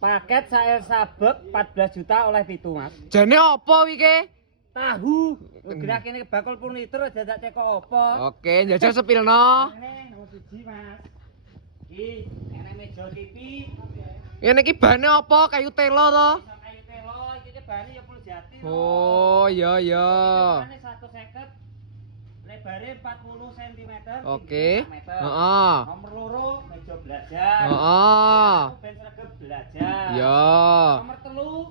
Paket saya sabek 14 juta oleh 7, Mas. Jane opo iki? Tahu. Gerak ini bakul furnitur dadak teko apa? Oke, njajal sepilno. Ini nomor 1, Mas. Iki enek meja TV. Ngene iki bane opo? Kayu telo to? Iso kayu telo, iki bane ya full jati. Oh, iya iya. Ini 150. Lebare 40 cm. Oke. Meter. Heeh. Nomor loro meja belajar. Heeh. Ben sregep belajar. Ya. Nomor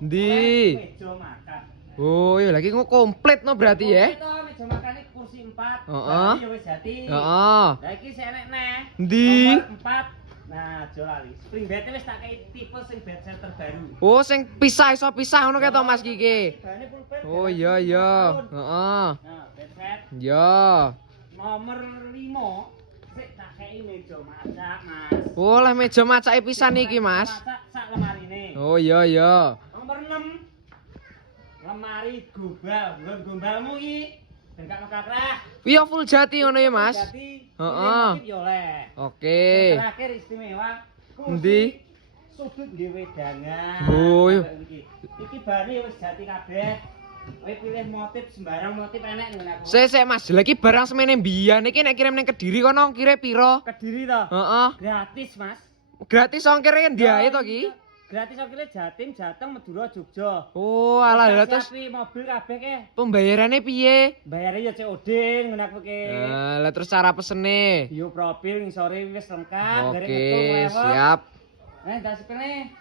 3 Ndi? meja makan. Oh, ya lagi kok komplit no berarti ya. Itu meja makane kursi 4. Heeh. Ya wis jati. Heeh. Lah iki sik enek neh. Ndi? Nomor 4. Nah, aja lali. Spring bed wis tak kei tipe sing bed set terbaru. Oh, sing pisah iso pisah ngono kae to Mas Kiki. Bane full bed. Oh iya iya. Heeh. Nah, bed set. Ya. Nomor 5 sik tak kei meja masak, Mas. Oh, lah meja macake pisan iki, Mas. Masak sak lemarine. Oh iya iya. Nomor 6 lemari gombal. Gombalmu iki bengkak mekakrah. Iya full jati ngono ya, Mas. Jadi, Heeh. ini yo oleh. Oke. Yang terakhir istimewa kursi Endi? sudut nggih wedangan. Oh, iya. Iki bari wis jati kabeh. Kowe pilih motif sembarang motif enek ngene aku. Sik Mas, lagi barang semene mbiyen iki nek kirim ning Kediri kono kire piro? Kediri to? Heeh. Gratis, Mas. Gratis ongkire endi ae to iki? Gratis ongkire Jatim, Jateng, Madura, Jogja. Oh, alah lha terus Tapi mobil kabeh ke pembayarannya piye? bayare ya COD ngene aku ke. Lah terus cara pesene. Yo profil ngisore wis lengkap, Oke, siap. Tak sepene.